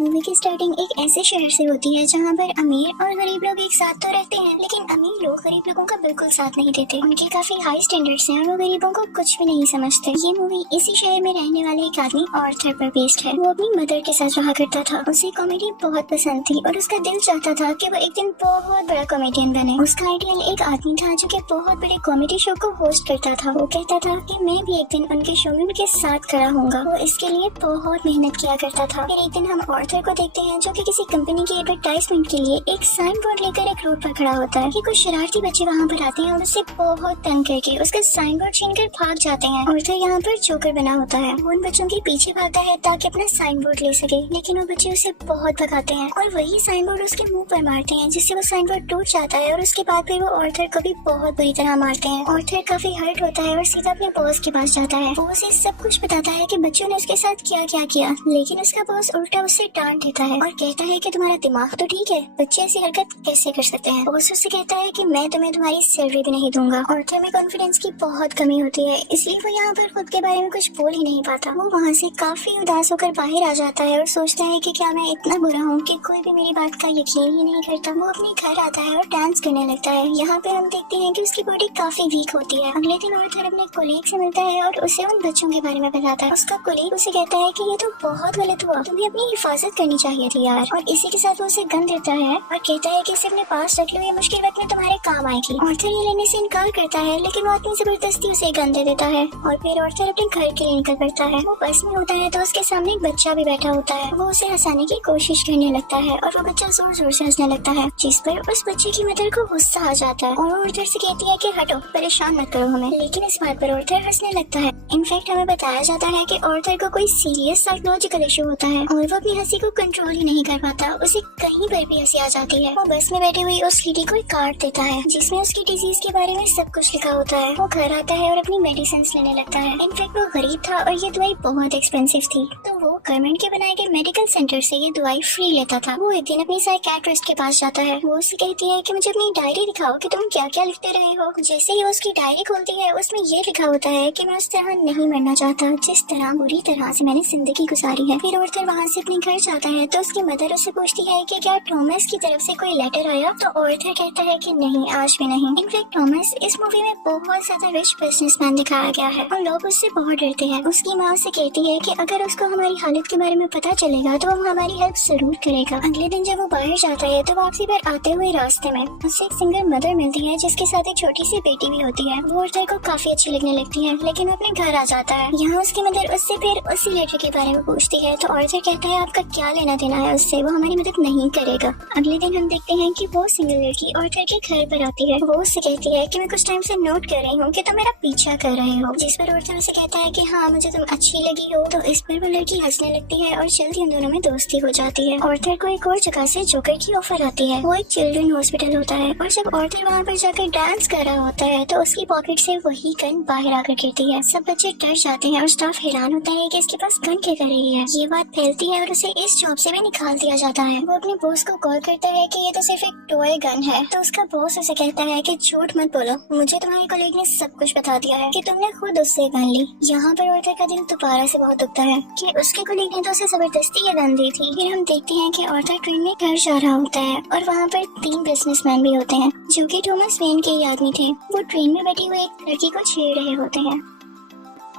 Movie की starting एक ऐसे शहर से होती है जहाँ पर अमीर और गरीब लोग एक साथ तो रहते हैं, लेकिन अमीर लोग गरीब लोगों का बिल्कुल साथ नहीं देते। उनके काफी हाई स्टैंडर्ड्स हैं और वो गरीबों को कुछ भी नहीं समझते। ये मूवी इसी शहर में रहने वाले एक आदमी आर्थर पर बेस्ड है। वो अपनी मदर के साथ रहा करता था। उसे कॉमेडी बहुत पसंद थी और उसका दिल चाहता था कि वो एक दिन बहुत बड़ा कॉमेडियन बने। उसका आइडियल एक आदमी था जो कि बहुत बड़े कॉमेडी शो को होस्ट करता था। वो कहता था कि मैं भी एक दिन उनके शो में उनके साथ खड़ा होऊंगा। वो इसके लिए बहुत मेहनत किया करता था। फिर एक दिन हम आर्थर को देखते हैं जो कि किसी कंपनी की एडवर्टाइजमेंट के लिए एक साइन बोर्ड लेकर एक रोड पर खड़ा होता है कि कुछ शरारती बच्चे वहाँ पर आते हैं और उससे बहुत तंग करके उसका साइन बोर्ड छीन कर भाग जाते हैं। आर्थर यहाँ पर जोकर बना होता है। वो उन बच्चों के पीछे भागता है ताकि अपना साइन बोर्ड ले सके, लेकिन वो बच्चे उसे बहुत भगाते हैं और वही साइन बोर्ड उसके मुंह पर मारते हैं, जिससे वो साइन बोर्ड टूट जाता है। और उसके बाद फिर वो आर्थर को भी बहुत बुरी तरह मारते हैं। आर्थर काफी हर्ट होता है और सीधा अपने बॉस के पास जाता है। वो उसे सब कुछ बताता है कि बच्चों ने उसके साथ क्या क्या किया, लेकिन उसका बॉस उल्टा उससे डांट देता है और कहता है कि तुम्हारा दिमाग तो ठीक है, बच्चे ऐसी हरकत कैसे कर सकते हैं। बॉस उससे कहता है कि मैं तुम्हें तुम्हारी सैलरी भी नहीं दूंगा। आर्थर में कॉन्फिडेंस की बहुत कमी होती है, इसलिए वो यहाँ पर खुद के बारे में कुछ बोल ही नहीं पाता। वो वहाँ से काफी उदास होकर बाहर आ जाता है और सोचता है कि क्या मैं इतना बुरा हूँ कि कोई भी मेरी बात का यकीन ही नहीं करता। वो अपने घर आता है और डांस करने लगता है। यहाँ पे हम देखते हैं कि उसकी बॉडी काफी वीक होती है। अगले दिन आर्थर अपने कोलीग से मिलता है और उसे उन बच्चों के बारे में बताता है। उसका कोलीग उसे कहता है कि ये तो बहुत गलत हुआ, तुम्हें अपनी हिफाजत करनी चाहिए थी यार। और इसी के साथ वो उसे गन देता है और कहता है कि इसे अपने पास रख लो, ये मुश्किल वक्त में तुम्हारे काम आएगी। आर्थर ये लेने से इनकार करता है, लेकिन वो अपनी जबरदस्ती उसे गन दे देता है और फिर आर्थर अपने घर के लिए निकल पड़ता है। वो बस में होता है तो उसके सामने एक बच्चा भी बैठा होता है। वो उसे हंसाने की कोशिश करने लगता है और वो बच्चा जोर जोर से हंसने लगता है, जिस पर उस बच्चे की मदर को गुस्सा आ जाता है और वो आर्थर से कहती है कि हटो, परेशान मत करो हमें। लेकिन इस बात पर आर्थर हंसने लगता है। इनफैक्ट हमें बताया जाता है कि आर्थर को कोई सीरियस साइकोलॉजिकल इशू होता है और वो अपनी हंसी को कंट्रोल ही नहीं कर पाता। उसे कहीं पर भी हंसी आ जाती है। वो बस में बैठी हुई उस लेडी को एक कार्ड देता है जिसमें उसकी डिजीज के बारे में सब कुछ लिखा होता है। वो घर आता है और अपनी मेडिसिन लेने लगता है। इनफैक्ट वो गरीब था और ये दवाई बहुत एक्सपेंसिव थी, तो वो गवर्नमेंट के बनाए गए मेडिकल सेंटर से ये दवाई फ्री लेता था। वो एक दिन अपनी साइकियाट्रिस्ट के पास जाता है। वो उससे कहती है कि मुझे अपनी डायरी दिखाओ कि तुम क्या क्या लिखते रहे हो। जैसे ही उसकी डायरी खोलती है उसमें ये लिखा होता है कि मैं उस तरह नहीं मरना चाहता जिस तरह बुरी तरह से मैंने जिंदगी गुजारी है। फिर आर्थर वहाँ से अपने घर जाता है तो उसकी मदर उससे पूछती है कि क्या थॉमस की तरफ से कोई लेटर आया, तो आर्थर कहता है कि नहीं, आज भी नहीं। इनफैक्ट थॉमस इस मूवी में बहुत ज्यादा रिच बिजनेसमैन दिखाया गया है और लोग उससे बहुत डरते हैं। उसकी माँ से कहती है कि अगर उसको हमारी हालत के बारे में पता चलेगा तो वो हमारी हेल्प जरूर करेगा। अगले दिन जब वो बाहर जाता है तो वापसी पर आते हुए रास्ते में उससे एक सिंगल मदर मिलती है जिसके साथ एक छोटी सी बेटी भी होती है। वो आर्थर को काफी अच्छी लगने लगती है, लेकिन वो अपने घर आ जाता है। यहाँ उसकी मदर उससे फिर उसी लेटर के बारे में पूछती है तो आर्थर कहता है आपका क्या लेना देना है उससे, वो हमारी मदद नहीं करेगा। अगले दिन हम देखते हैं कि वो सिंगल लड़की आर्थर के घर पर आती है। वो उससे कहती है कि मैं कुछ टाइम से नोट कर रही हूँ कि तुम मेरा पीछा कर रहे हो, जिस पर आर्थर उसे कहता है कि हाँ मुझे तुम अच्छी लगी हो। तो इस पर वो लड़की हंसने लगती है और जल्दी उन दोनों में दोस्ती हो जाती है। आर्थर को एक और जगह से जोकर की ऑफर आती है। वो एक चिल्ड्रन हॉस्पिटल होता है और जब आर्थर वहाँ पर जाकर डांस कर रहा होता है तो उसकी पॉकेट से वही गन बाहर आकर गिरती है। सब बच्चे डर जाते हैं और स्टाफ हैरान होता है कि इसके पास गन क्या कर रही है। ये बात फैलती है और उसे इस जॉब से भी निकाल दिया जाता है। वो अपने बॉस को कॉल करता है कि ये तो सिर्फ एक टॉय गन है, तो उसका बॉस उसे कहता है कि झूठ मत बोलो, मुझे तुम्हारे कलीग ने सब कुछ बता दिया है कि तुमने खुद उससे गन ली। यहाँ पर आर्थर का दिल दोबारा से बहुत दुखता है कि उसके कलीग ने तो उसे जबरदस्ती ये गन दी थी। फिर हम देखते हैं कि आर्थर ट्रेन में घर जा रहा होता है और वहाँ पर 3 बिजनेसमैन भी होते हैं जो कि थॉमस वेन के ही आदमी थे। वो ट्रेन में बैठी हुई एक लड़की को छेड़ रहे होते हैं।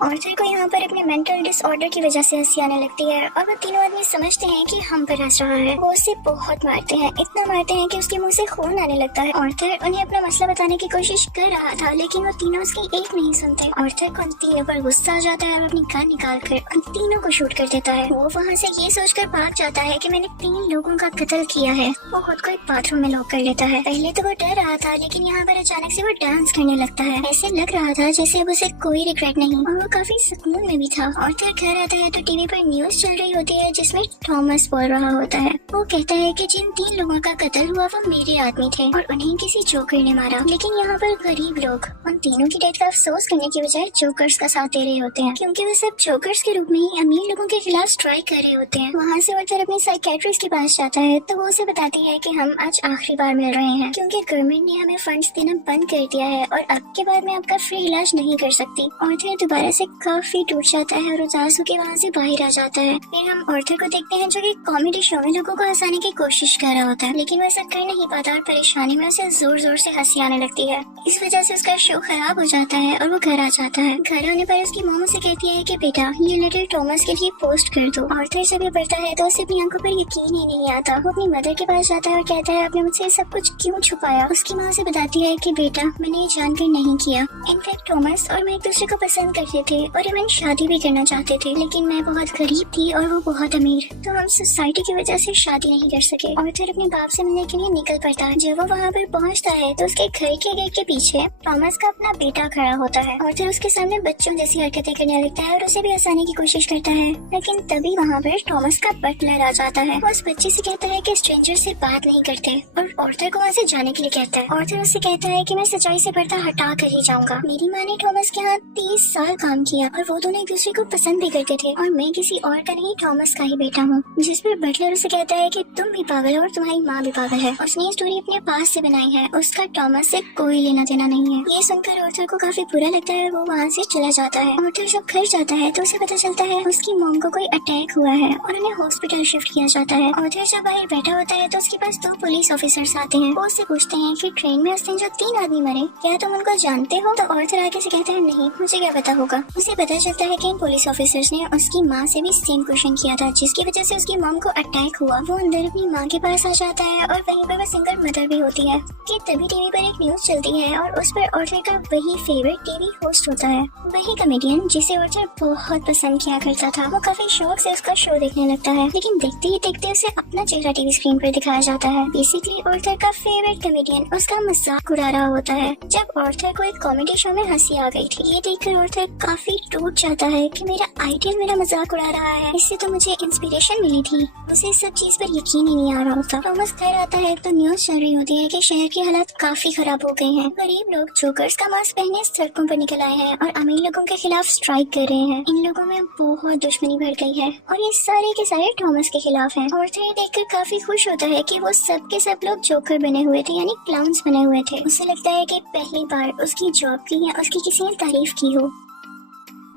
आर्थर को यहाँ पर अपने मेंटल डिसऑर्डर की वजह से हंसी आने लगती है और वो तीनों आदमी समझते हैं कि हम पर हंस रहा है। वो उसे बहुत मारते हैं, इतना मारते हैं कि उसके मुंह से खून आने लगता है। आर्थर उन्हें अपना मसला बताने की कोशिश कर रहा था, लेकिन वो तीनों उसकी एक नहीं सुनते। आर्थर को उन तीनों पर गुस्सा आ जाता है और अपनी गन निकाल कर उन तीनों को शूट कर देता है। वो वहाँ से ये सोचकर भाग जाता है कि मैंने 3 लोगों का कत्ल किया है। वो खुद को एक बाथरूम में लॉक कर लेता है। पहले तो वो डर रहा था, लेकिन यहाँ पर अचानक से वो डांस करने लगता है। ऐसे लग रहा था जैसे अब उसे कोई रिग्रेट नहीं और वो काफी सुकून में भी था। आर्थर घर आता है तो टीवी पर न्यूज चल रही होती है जिसमें थॉमस बोल रहा होता है। वो कहता है कि जिन 3 लोगों का कत्ल हुआ वो मेरे आदमी थे और उन्हें किसी जोकर ने मारा। लेकिन यहाँ पर गरीब लोग उन तीनों की डेथ का अफसोस करने की बजाय जोकर्स का साथ दे रहे होते हैं, क्योंकि वो सब जोकर्स के रूप में ही अमीर लोगों के खिलाफ स्ट्राइक कर रहे होते हैं। वहाँ से आर्थर अपनी साइकियाट्रिस्ट के पास जाता है तो वो उसे बताती है कि हम आज आखिरी बार मिल रहे हैं क्योंकि गवर्नमेंट ने हमें फंड्स देना बंद कर दिया है और अब के बाद मैं आपका फ्री इलाज नहीं कर सकती। आर्थर दोबारा से काफी टूट जाता है और उदास होकर वहाँ से बाहर आ जाता है। फिर हम ऑर्थर को देखते हैं जो कि कॉमेडी शो में लोगों को हंसाने की कोशिश कर रहा होता है, लेकिन वो ऐसा कर नहीं पाता और परेशानी में उसे जोर जोर से हंसी आने लगती है। इस वजह से उसका शो खराब हो जाता है और वो घर आ जाता है। घर आने पर उसकी मॉम उसे कहती है कि बेटा ये लेटर टॉमस के लिए पोस्ट कर दो। ऑर्थर जब ये पढ़ता है तो उसे अपनी आंखों पर यकीन ही नहीं आता। वो अपनी मदर के पास जाता है और कहता है आपने मुझसे सब कुछ क्यों छुपाया। उसकी माँ उसे बताती है कि बेटा मैंने ये जानकर नहीं किया। इनफैक्ट टॉमस और मैं एक दूसरे को पसंद करते थे और इवन शादी भी करना चाहते थे, लेकिन मैं बहुत गरीब थी और वो बहुत अमीर, तो हम सोसाइटी की वजह से शादी नहीं कर सके। ऑर्थर अपने बाप से मिलने के लिए निकल पड़ता है। जब वो वहाँ पर पहुँचता है तो उसके घर के गेट के पीछे टॉमस का अपना बेटा खड़ा होता है। ऑर्थर उसके सामने बच्चों जैसी हरकतें करने लगता है और उसे भी हंसाने की कोशिश करता है, लेकिन तभी वहाँ पर टॉमस का बटलर आ जाता है। वो उस बच्चे से कहता है कि स्ट्रेंजर से बात नहीं करते और ऑर्थर को वहाँ से जाने के लिए कहता है। ऑर्थर उससे कहता है कि मैं सच्चाई से पर्दा हटा कर ही जाऊंगा। मेरी माँ ने टॉमस के यहाँ 30 साल काम किया और वो दोनों एक दूसरे को पसंद भी करते थे और मैं किसी और का नहीं टॉमस का ही बेटा हूँ। जिस पर बटलर उसे कहता है कि तुम भी पागल हो और तुम्हारी माँ भी पागल है। उसने ये स्टोरी अपने पास से बनाई है, उसका टॉमस से कोई लेना देना नहीं है। ये सुनकर ऑर्थर को काफी बुरा लगता है, वो वहाँ से चला जाता है। ऑर्थर जब घर जाता है तो उसे पता चलता है उसकी मॉम को कोई अटैक हुआ है और उन्हें हॉस्पिटल शिफ्ट किया जाता है। ऑर्थर जब बाहर बैठा होता है तो उसके पास 2 पुलिस ऑफिसर्स आते हैं। वो उससे पूछते हैं कि ट्रेन में उस दिन जो 3 आदमी मरे क्या तुम उनको जानते हो। तो ऑर्थर आगे से कहता है नहीं, मुझे क्या पता होगा। उसे पता चलता है कि इन पुलिस ऑफिसर्स ने उसकी माँ से भी सेम क्वेश्चन किया था, जिसकी वजह से उसकी मॉम को अटैक हुआ। वो अंदर अपनी माँ के पास आ जाता है और वहीं पर वो सिंगल मदर भी होती है कि तभी टीवी पर एक न्यूज चलती है और उस पर ऑर्थर का वही फेवरेट टीवी होस्ट होता है, वही कॉमेडियन जिसे ऑर्थर बहुत पसंद किया करता था। वो काफी शौक से उसका शो देखने लगता है, लेकिन देखते ही देखते उसे अपना चेहरा टीवी स्क्रीन पर दिखाया जाता है। बेसिकली ऑर्थर का फेवरेट कॉमेडियन उसका मजाक उड़ा रहा होता है। जब ऑर्थर को एक कॉमेडी शो में हंसी आ गई थी, ये देखकर ऑर्थर काफी टूट जाता है कि मेरा आइडियल मेरा मजाक उड़ा रहा है, इससे तो मुझे इंस्पिरेशन मिली थी। उसे इस सब चीज पर यकीन ही नहीं आ रहा होता। टॉमस घर आता है तो न्यूज चल रही होती है कि शहर के हालात काफी खराब हो गए हैं। गरीब लोग जोकर्स का मास्क पहने सड़कों पर निकल आए हैं और अमीर लोगों के खिलाफ स्ट्राइक कर रहे हैं। इन लोगों में बहुत दुश्मनी बढ़ गई है और ये सारे के सारे टॉमस के खिलाफ हैं। ऑर्थर ये देखकर काफी खुश होता है कि वो सब के सब लोग जोकर बने हुए थे, यानी क्लाउन्स बने हुए थे। उसे लगता है कि पहली बार उसकी जॉब की या उसकी किसी ने तारीफ की हो।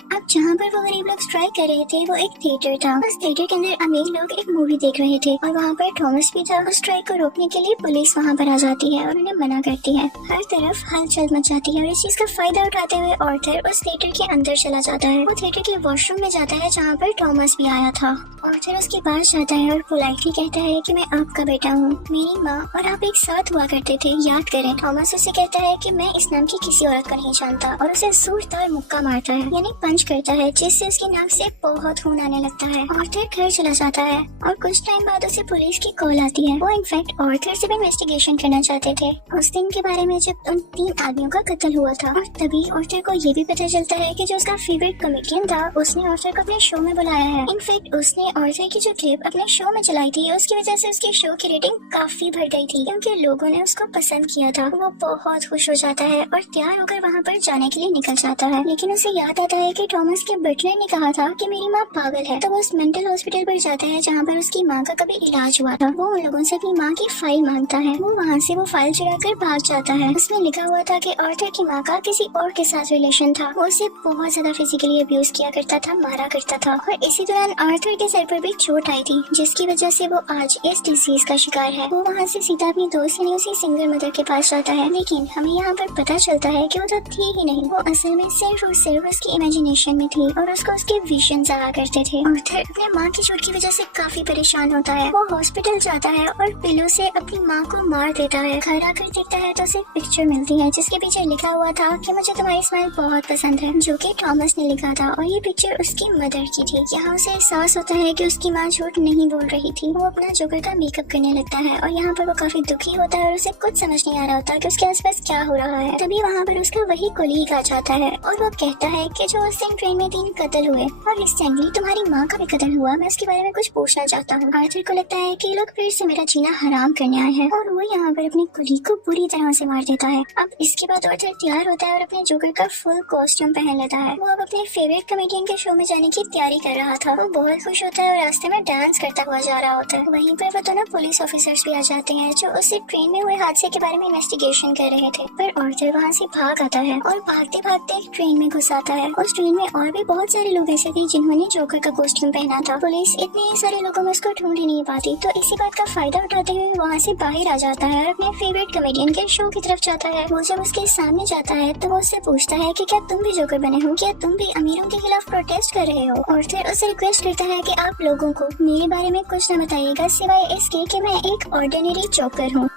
अब जहाँ पर वो गरीब लोग स्ट्राइक कर रहे थे वो एक थिएटर था। उस थिएटर के अंदर अमीर लोग एक मूवी देख रहे थे और वहाँ पर टॉमस भी था। उस स्ट्राइक को रोकने के लिए पुलिस वहाँ पर आ जाती है और उन्हें मना करती है। हर तरफ हलचल मच जाती है और इस चीज का फायदा उठाते हुए ऑर्थर उस थिएटर के अंदर चला जाता है। वो थिएटर के वॉशरूम में जाता है जहाँ पर टॉमस भी आया था। ऑर्थर उसके पास जाता है और पोलाइटली कहता है कि मैं आपका बेटा हूँ, मेरी माँ और आप एक साथ हुआ करते थे, याद करें। टॉमस उसे कहता है कि मैं इस नाम की किसी औरत को नहीं जानता और उसे जोरदार मुक्का मारता है, यानी पंच करता है, जिससे उसकी नाक से बहुत खून आने लगता है। ऑर्थर घर चला जाता है और कुछ टाइम बाद उसे पुलिस की कॉल आती है। वो इनफैक्ट ऑर्थर से भी इन्वेस्टिगेशन करना चाहते थे उस दिन के बारे में जब उन 3 आदमियों का कत्ल हुआ था। और तभी ऑर्थर को ये भी पता चलता है कि जो उसका फेवरेट कॉमेडियन था उसने ऑर्थर को अपने शो में बुलाया है। इनफैक्ट उसने ऑर्थर की जो क्लिप अपने शो में चलाई थी उसकी वजह से उसके शो की रेटिंग काफी बढ़ गई थी, क्योंकि लोगों ने उसको पसंद किया था। वो बहुत खुश हो जाता है और तैयार होकर वहाँ पर जाने के लिए निकल जाता है, लेकिन उसे याद आता है कि टॉमस के बटलर ने कहा था कि मेरी माँ पागल है। तो वो उस मेंटल हॉस्पिटल पर जाता है जहाँ पर उसकी माँ का कभी इलाज हुआ था। वो उन लोगों से अपनी माँ की फाइल मांगता है। वो वहाँ से वो फाइल चुरा कर भाग जाता है। उसमें लिखा हुआ था कि ऑर्थर की माँ का किसी और के साथ रिलेशन था। वो उसे बहुत ज्यादा फिजिकली अब्यूज किया करता था, मारा करता था और इसी दौरान ऑर्थर के सर पर भी चोट आई थी, जिसकी वजह से वो आज इस डिजीज का शिकार है। वो वहाँ से सीधा अपनी दोस्त यानी उसी सिंगल मदर के पास जाता है, लेकिन हमें यहाँ पर पता चलता है कि वो तो थी ही नहीं। वो असल में सिर्फ और सिर्फ उसकी इमेजिनेशन में थी और उसको उसके विजन आया करते थे। ऑर्थर अपने माँ की चोट की वजह से काफी परेशान होता है। वो हॉस्पिटल जाता है और पिलो से अपनी माँ को मार देता है। घर आकर देखता है तो उसे एक पिक्चर मिलती है जिसके पीछे लिखा हुआ था कि मुझे तुम्हारी स्माइल बहुत पसंद है, जो कि टॉमस ने लिखा था और ये पिक्चर उसकी मदर की थी। यहाँ उसे एहसास होता है कि उसकी माँ झूठ नहीं बोल रही थी। वो अपना जोकर का मेकअप करने लगता है और यहाँ पर वो काफी दुखी होता है और उसे कुछ समझ नहीं आ रहा होता कि उसके आसपास क्या हो रहा है। तभी वहाँ पर उसका वही कोलीग आ जाता है और वो कहता है कि जो उस दिन ट्रेन में 3 कत्ल हुए और रिसेंटली तुम्हारी माँ का भी कत्ल हुआ, मैं उसके बारे में कुछ पूछना चाहता हूँ। आर्थर को लगता है कि ये लोग फिर से मेरा जीना हराम करने आए हैं और वो यहाँ पर अपने कोलीग को पूरी तरह से मार देता है। अब इसके बाद आर्थर तैयार होता है और अपने जोकर का फुल कॉस्ट्यूम पहन लेता है। वो अब अपने फेवरेट कॉमेडियन के शो में जाने की तैयारी कर रहा था। वो बहुत खुश होता है और रास्ते में डांस करता हुआ जा रहा होता है। वहीं पर वो दोनों पुलिस ऑफिसर्स भी आ जाते हैं जो उससे ट्रेन में हुए हादसे के बारे में इन्वेस्टिगेशन कर रहे थे। पर आर्थर वहाँ से भाग आता है और भागते भागते एक ट्रेन में घुस आता है। उस ट्रेन में और भी बहुत सारे लोग ऐसे थे जिन्होंने जोकर का कॉस्ट्यूम पहना था। पुलिस इतने सारे लोगों में उसको ढूंढ ही नहीं पाती, तो इसी बात का फायदा उठाते हुए वहाँ से बाहर आ जाता है और अपने फेवरेट कॉमेडियन के शो की तरफ जाता है। वो जब उसके सामने जाता है तो वो उससे पूछता है कि क्या तुम भी जोकर बने हो, क्या तुम भी अमीरों के खिलाफ प्रोटेस्ट कर रहे हो। और फिर उससे रिक्वेस्ट करता है कि आप लोगों को मेरे बारे में कुछ न बताइएगा सिवाय इसके कि मैं एक ऑर्डिनरी जोकर हूँ।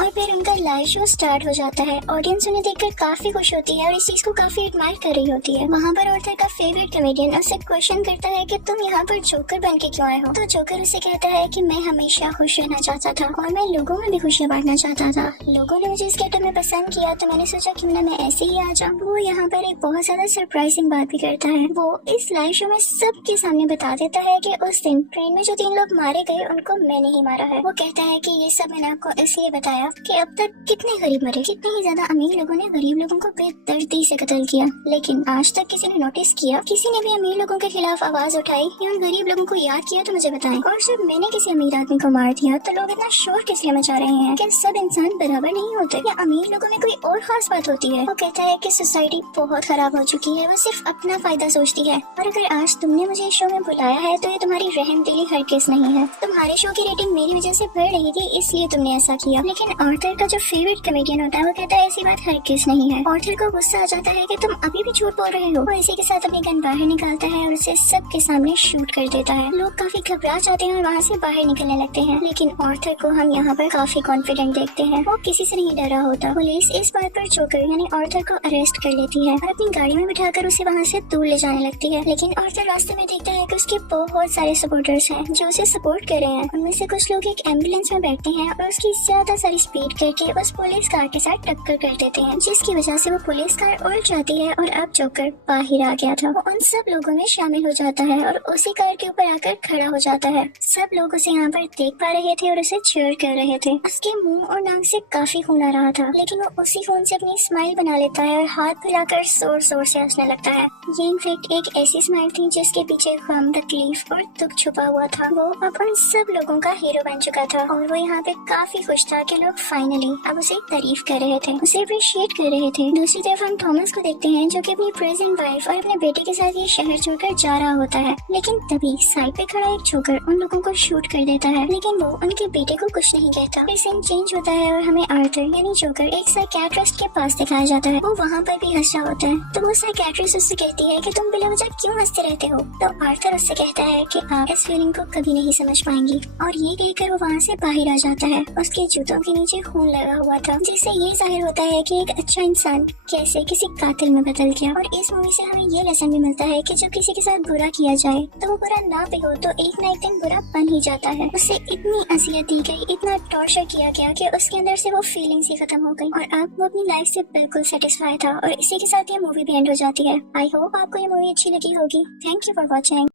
और फिर उनका लाइव शो स्टार्ट हो जाता है। ऑडियंस उन्हें देखकर काफी खुश होती है और इस चीज को काफी एडमायर कर रही होती है। वहाँ पर आर्थर का फेवरेट कॉमेडियन उससे क्वेश्चन करता है कि तुम यहाँ पर जोकर बन के क्यों आए हो। तो जोकर उसे कहता है कि मैं हमेशा खुश रहना चाहता था और मैं लोगों में भी खुशियाँ बांटना चाहता था। लोगों ने मुझे इस गेटअप में पसंद किया तो मैंने सोचा क्यों ना मैं ऐसे ही आ जाऊँ। वो यहाँ पर एक बहुत ज्यादा सरप्राइजिंग बात भी करता है। वो इस लाइव शो में सबके सामने बता देता है कि उस दिन ट्रेन में जो 3 लोग मारे गए उनको मैंने ही मारा है। वो कहता है कि ये सब मैंने आपको इसलिए बताया कि अब तक कितने गरीब मरे, कितने ही ज्यादा अमीर लोगों ने गरीब लोगों को बेदर्दी से कत्ल किया, लेकिन आज तक किसी ने नोटिस किया, किसी ने भी अमीर लोगों के खिलाफ आवाज उठाई या उन गरीब लोगों को याद किया तो मुझे बताएं। और जब मैंने किसी अमीर आदमी को मार दिया तो लोग इतना शोर किस लिए मचा रहे हैं? क्या सब इंसान बराबर नहीं होते या अमीर लोगों में कोई और खास बात होती है? वो कहता है कि सोसाइटी बहुत खराब हो चुकी है, वो सिर्फ अपना फायदा सोचती है और अगर आज तुमने मुझे इस शो में बुलाया है तो ये तुम्हारी रहमदिली हरगिज़ नहीं है। तुम्हारे शो की रेटिंग मेरी वजह से बढ़ रही थी इसलिए तुमने ऐसा किया। लेकिन आर्थर का जो फेवरेट कॉमेडियन होता है वो कहता है ऐसी बात हरगिज़ नहीं है। आर्थर को गुस्सा आ जाता है कि तुम अभी भी झूठ बोल रहे हो और इसी के साथ अपनी गन बाहर निकालता है और उसे सबके सामने शूट कर देता है। लोग काफी घबरा जाते हैं और वहाँ से बाहर निकलने लगते हैं, लेकिन आर्थर को हम यहाँ पर काफी कॉन्फिडेंट देखते हैं। वो किसी से नहीं डरा होता। पुलिस इस बात पर जोकर यानी आर्थर को अरेस्ट कर लेती है और अपनी गाड़ी में बिठाकर उसे वहाँ से दूर ले जाने लगती है। लेकिन आर्थर रास्ते में देखता है कि उसके बहुत सारे सपोर्टर्स हैं जो उसे सपोर्ट कर रहे हैं। उनमें से कुछ लोग एक एम्बुलेंस में बैठते हैं और उसकी ज्यादा सारी स्पीड करके उस पुलिस कार के साथ टक्कर कर देते हैं, जिसकी वजह से वो पुलिस कार उल्ट जाती है और अब जोकर बाहर आ गया था। वो उन सब लोगों में शामिल हो जाता है और उसी कार के ऊपर आकर खड़ा हो जाता है। सब लोग उसे यहाँ पर देख पा रहे थे और उसे चीयर कर रहे थे। उसके मुंह और नाक से काफी खून आ रहा था, लेकिन वो उसी खून से अपनी स्माइल बना लेता है और हाथ फैलाकर जोर जोर से हंसने लगता है। ये इनफेक्ट एक ऐसी स्माइल थी जिसके पीछे गम, तकलीफ और दुख छुपा हुआ था। वो अब उन सब लोगों का हीरो बन चुका था और वो यहाँ पे काफी खुश था कि लोग फाइनली अब उसे तारीफ कर रहे थे, उसे अप्रिशिएट कर रहे थे। दूसरी तरफ हम थॉमस को देखते हैं जो कि अपनी प्रेजेंट वाइफ और अपने बेटे के साथ ये शहर छोड़कर जा रहा होता है, लेकिन तभी साइड पे खड़ा एक जोकर उन लोगों को शूट कर देता है, लेकिन वो उनके बेटे को कुछ नहीं कहता। फिर सीन चेंज होता है और हमें आर्थर यानी जोकर एक साइकियाट्रिस्ट के पास दिखाया जाता है। वो वहाँ पर भी हंस रहा होता है, तो वो साइकियाट्रिस्ट उससे कहती है कि तुम बिला वजह क्यों हंसते रहते हो। तो आर्थर उससे कहता है कि आप इस फीलिंग को कभी नहीं समझ पाएंगी, और ये कहकर वो वहाँ से बाहर आ जाता है। उसके जूतों के नीचे खून लगा हुआ था, जिससे ये जाहिर होता है कि एक अच्छा इंसान कैसे किसी कातिल में बदल गया। और इस मूवी से हमें ये लेसन भी मिलता है कि जब किसी के साथ बुरा किया जाए तो वो बुरा ना भी हो तो एक ना एक दिन बुरा बन ही जाता है। उसे इतनी अजियत दी गई, इतना टॉर्चर किया गया कि उसके अंदर से वो फीलिंग्स ही खत्म हो गई और अब वो अपनी लाइफ से बिल्कुल सेटिस्फाई था। और इसी के साथ ये मूवी भी एंड हो जाती है। आई होप आपको ये मूवी अच्छी लगी होगी। Thank you for watching.